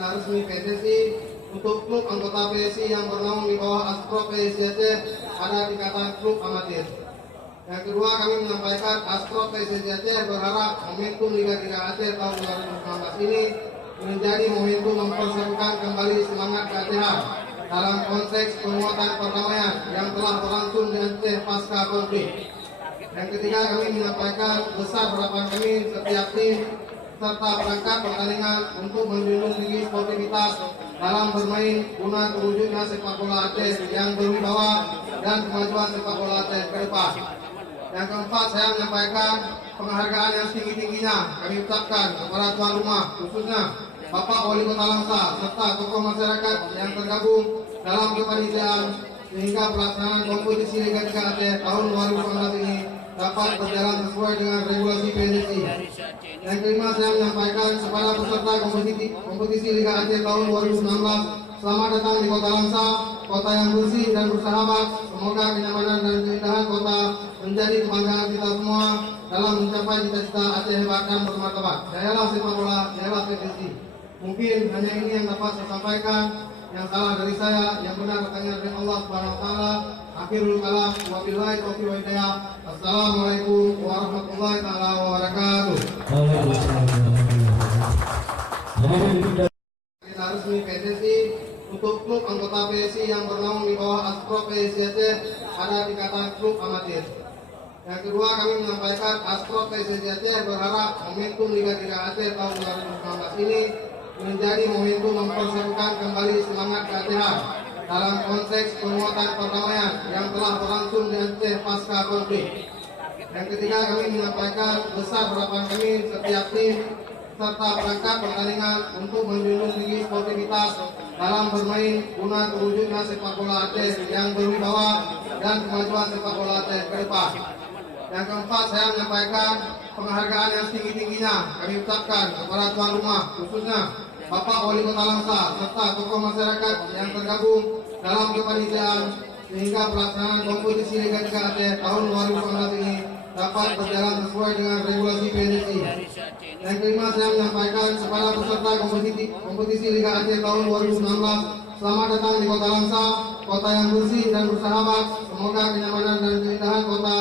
berita resmi PSSI untuk klub anggota PSSI yang bernaung di bawah Asprop PSSI Aceh pada tingkatan klub amatir. Yang kedua, kami menyampaikan Asprop PSSI Aceh berharap momentum Liga 3 Aceh tahun 2019 ini menjadi momentum mempersatukan kembali semangat keacehan dalam konteks penguatan perdamaian yang telah berlangsung di Aceh pasca konflik. Yang ketiga, kami menyampaikan besar harapan kami setiap tim serta perangkat pertandingan untuk menjunjung tinggi sportivitas dalam bermain guna terwujudnya sepak bola Aceh yang berwibawa dan kemajuan sepak bola Aceh ke depan. Yang keempat, saya menyampaikan penghargaan yang setinggi-tingginya kami ucapkan kepada tuan rumah, khususnya Bapak Wali Kota Langsa serta tokoh masyarakat yang tergabung dalam kepanitiaan sehingga pelaksanaan kompetisi Liga 3 Aceh tahun 2019 ini dapat berjalan sesuai dengan regulasi PSSI. Yang kelima, saya menyampaikan kepada peserta kompetisi Liga Aceh tahun 2019, selamat datang di Kota Langsa, kota yang bersih dan bersahabat. Semoga kenyamanan dan keindahan kota menjadi kebanggaan kita semua dalam mencapai cita-cita Aceh hebat dan bermartabat. Jayalah sepak bola, jayalah PSSI. Mungkin hanya ini yang dapat saya sampaikan. Yang salah dari saya, yang benar katanya dari Allah Subhanahu wa taala. Akhirul kalam, wabillahi taufiq wal hidayah. Assalamualaikum warahmatullahi taala wabarakatuh. Berita resmi PSSI untuk klub anggota PSSI yang bernaung di bawah Asprop PSSI Aceh pada tingkatan klub amatir. Yang kedua, kami menyampaikan Asprop PSSI Aceh berharap momentum Liga 3 Aceh tahun 2019 ini menjadi momentum mempersatukan kembali semangat keacehan dalam konteks penguatan perdamaian yang telah berlangsung di Aceh pasca konflik. Yang ketiga, kami menyampaikan besar harapan kami setiap tim serta perangkat pertandingan untuk menjunjung tinggi sportivitas dalam bermain guna terwujudnya sepak bola Aceh yang berwibawa dan kemajuan sepak bola Aceh ke depan. Yang keempat, saya menyampaikan penghargaan yang setinggi-tingginya kami ucapkan kepada tuan rumah, khususnya Bapak Wali Kota Langsa serta tokoh masyarakat yang tergabung dalam kepanitiaan sehingga pelaksanaan kompetisi Liga 3 Aceh tahun 2019 ini dapat berjalan sesuai dengan regulasi PSSI. Yang kelima, saya menyampaikan kepada peserta kompetisi Liga Aceh tahun 2019, selamat datang di Kota Langsa, kota yang bersih dan bersahabat. Semoga kenyamanan dan keindahan kota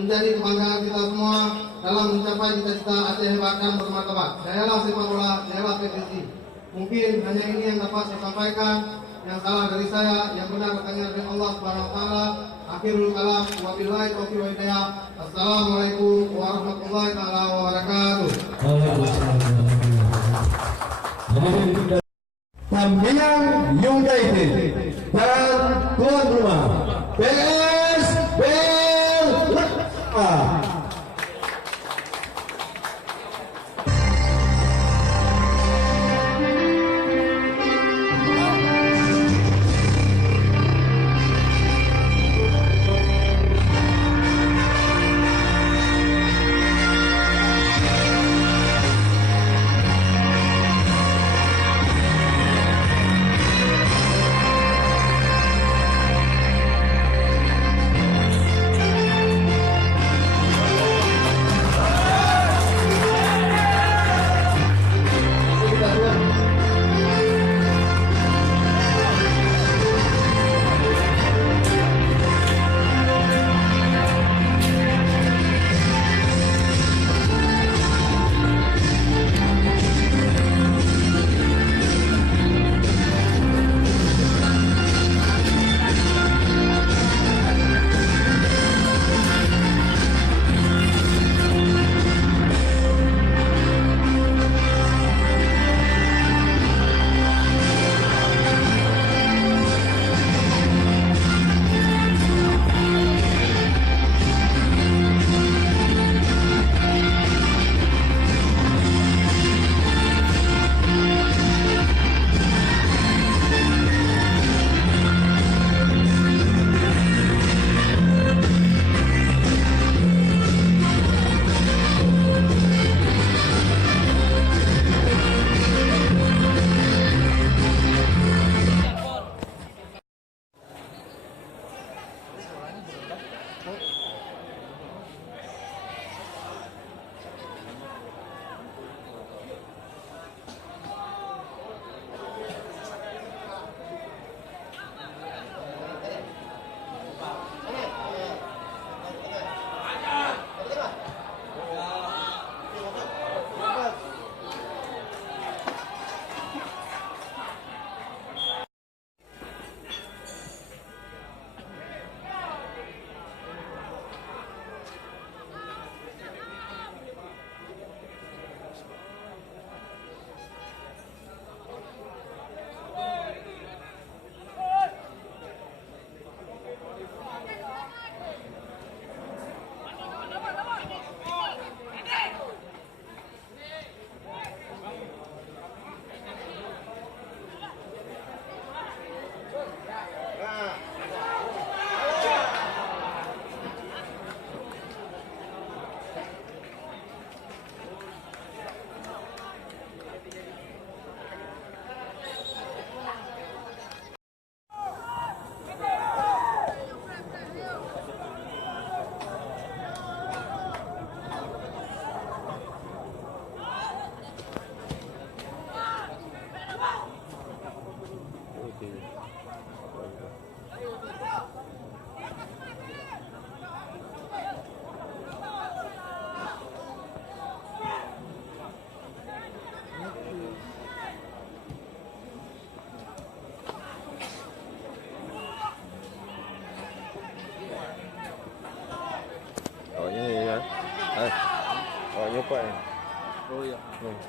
menjadi kebanggaan kita semua dalam mencapai cita-cita Aceh hebat dan bermartabat. Jayalah sepak bola, jayalah PSSI. Mungkin hanya ini yang dapat saya sampaikan. Yang salah dari saya, yang benar katanya dari Allah Subhanahu wa taala. Akhirul kalam, wabillahi taufiq wal hidayah. Assalamualaikum warahmatullahi taala wabarakatuh. Sambiang United dan tuan rumah PS Belaka.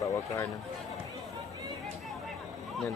Pak Wakil. Yan.